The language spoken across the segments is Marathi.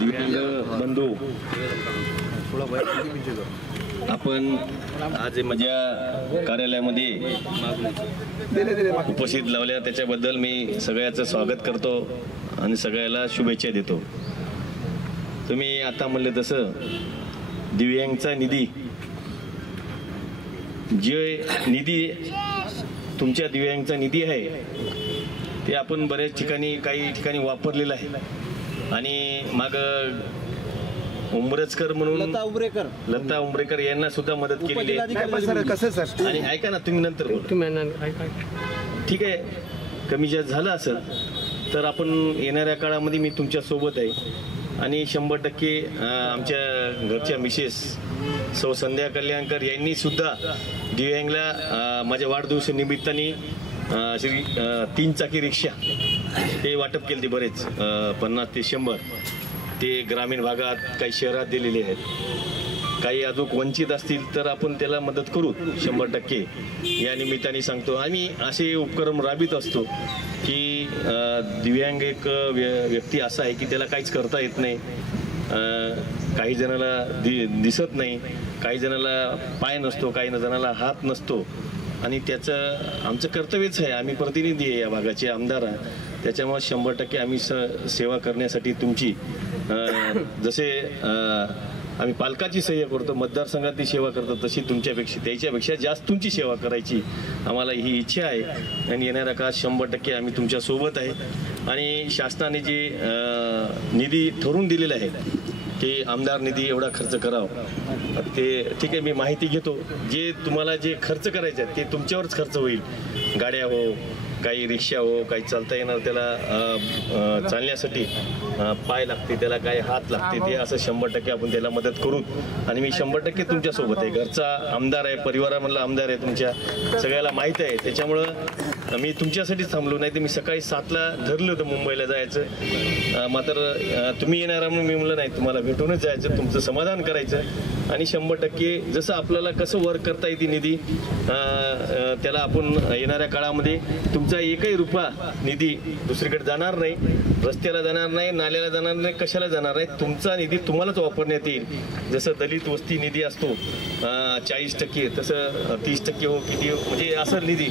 दिव्यांग बंधू, आपण आज माझ्या कार्यालयामध्ये उपस्थित लावल्या त्याच्याबद्दल मी सगळ्याचं स्वागत करतो आणि सगळ्याला शुभेच्छा देतो। तुम्ही आता म्हणले तसं दिव्यांगचा निधी, जे निधी तुमच्या दिव्यांगचा निधी आहे ते आपण बऱ्याच ठिकाणी काही ठिकाणी वापरलेलं आहे आणि मग उंबरजकर म्हणून लता उंबरेकर यांना सुद्धा मदत केलेली आहे। आणि ऐका ना, तुम्ही नंतर ठीक आहे, कमी जास्त झालं असेल तर आपण येणाऱ्या काळामध्ये मी तुमच्या सोबत आहे आणि 100% आमच्या घरच्या मिसेस सौ संध्या कल्याणकर यांनी सुद्धा दिव्यांगला माझ्या वाढदिवस निमित्ताने 3 चाकी रिक्षा ते वाटप केले, ते बरेच 50 ते 100 ते ग्रामीण भागात काही शहरात दिलेले आहेत। काही अजून वंचित असतील तर आपण त्याला मदत करू 100%। या निमित्ताने सांगतो, आम्ही असे उपक्रम राबवित असतो की दिव्यांग एक व्यक्ती असा आहे की त्याला काहीच करता येत नाही, काही जणाला दिसत नाही, काही जणाला पाय नसतो, काही जणाला हात नसतो आणि त्याचं आमचं कर्तव्यच आहे, आम्ही प्रतिनिधी आहे या भागाचे आमदार आहे, त्याच्यामुळे 100% आम्ही सेवा करण्यासाठी तुमची जसे आम्ही पालकाची सेवा करतो, मतदारसंघातली सेवा करतो, तशी त्याच्यापेक्षा जास्त तुमची सेवा करायची आम्हाला ही इच्छा आहे आणि येणाऱ्या काळात 100% आम्ही तुमच्या सोबत आहे। आणि शासनाने जे निधी ठरवून दिलेला आहे की आमदार निधी एवढा खर्च करावा, ते ठीक आहे, मी माहिती घेतो। जे तुम्हाला जे खर्च करायचे ते तुमच्यावरच खर्च होईल, गाड्या हो, काही रिक्षा हो, काही चालता येणार त्याला चालण्यासाठी पाय लागते, त्याला काही हात लागते, ते असं 100% आपण त्याला मदत करू आणि मी 100% तुमच्यासोबत आहे। घरचा आमदार आहे, परिवारामधला आमदार आहे, तुमच्या सगळ्याला माहीत आहे, त्याच्यामुळं मी तुमच्यासाठीच थांबलो, नाही तर मी सकाळी 7ला ठरलं होतं मुंबईला जायचं, मात्र तुम्ही येणार म्हणून मी म्हणलं नाही, तुम्हाला भेटूनच जायचं, तुमचं समाधान करायचं आणि 100% जसं आपल्याला कसं वर्क करता येते निधी त्याला आपण येणाऱ्या काळामध्ये तुमचा एकही रुपया निधी दुसरीकडे जाणार नाही, रस्त्याला जाणार नाही, नाल्याला जाणार नाही, कशाला जाणार नाही, तुमचा निधी तुम्हालाच वापरण्यात येईल। जसं दलित वस्ती निधी असतो 40%, तसं 30% हो किती म्हणजे असं निधी,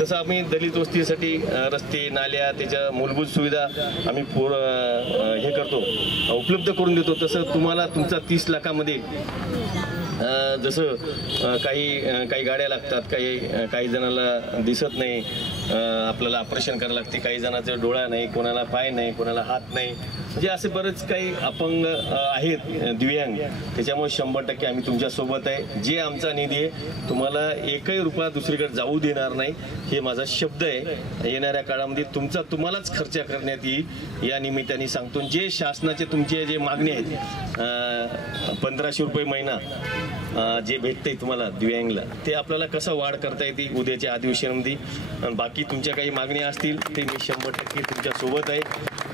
तसं आम्ही दलित वस्तीसाठी रस्ते नाल्या त्याच्या मूलभूत सुविधा आम्ही हे करतो, उपलब्ध करून देतो। तसं तुम्हाला तुमचा 30 लाखामध्ये जसं काही गाड्या लागतात, काही जणाला दिसत नाही, आपल्याला ऑपरेशन करायला लागते, काही जणांचा डोळा नाही, कोणाला पाय नाही, कोणाला हात नाही, म्हणजे असे बरेच काही अपंग आहेत दिव्यांग, त्याच्यामुळे 100% आम्ही तुमच्यासोबत आहे। जे आमचा निधी आहे तुम्हाला एकही रुपया दुसरीकडे जाऊ देणार नाही, हे माझा शब्द आहे। येणाऱ्या काळामध्ये तुम्हालाच खर्च करण्यात येईल, या निमित्ताने सांगतो। जे शासनाचे तुमचे जे मागणी आहेत 1500 रुपये महिना जे भेटते तुम्हाला दिव्यांगला, ते आपल्याला कसं वाढ करता येते उद्याच्या अधिवेशनामध्ये, बाकी तुमच्या काही मागण्या असतील ते मी 100% तुमच्या सोबत आहे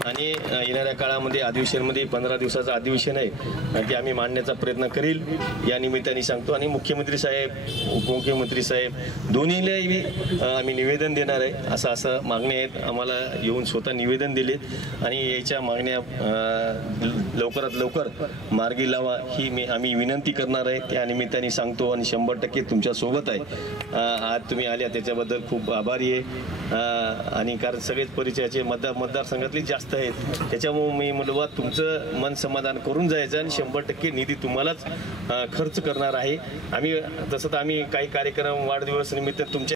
आणि येणाऱ्या काळामध्ये अधिवेशनमध्ये 15 दिवसाचं अधिवेशन आहे ते आम्ही मांडण्याचा प्रयत्न करील, या निमित्ताने सांगतो। आणि मुख्यमंत्री साहेब, उपमुख्यमंत्री साहेब दोन्हीलाही आम्ही निवेदन देणार आहे, असं मागण्या आहेत, आम्हाला येऊन स्वतः निवेदन दिलेत आणि याच्या मागण्या लवकरात लवकर मार्गी लावा ही आम्ही विनंती करणार आहे, त्या निमित्ताने सांगतो आणि 100% तुमच्या सोबत आहे। आज तुम्ही आल्या त्याच्याबद्दल खूप आभारी आहे आणि कारण सगळेच परिचयाचे मतदारसंघातले जास्त आहेत, त्याच्यामुळे मी म्हणलं तुमचं मन समाधान करून जायचं आणि 100% निधी तुम्हालाच खर्च करणार आहे आम्ही। तसं तर आम्ही काही कार्यक्रम वाढदिवस निमित्त तुमच्या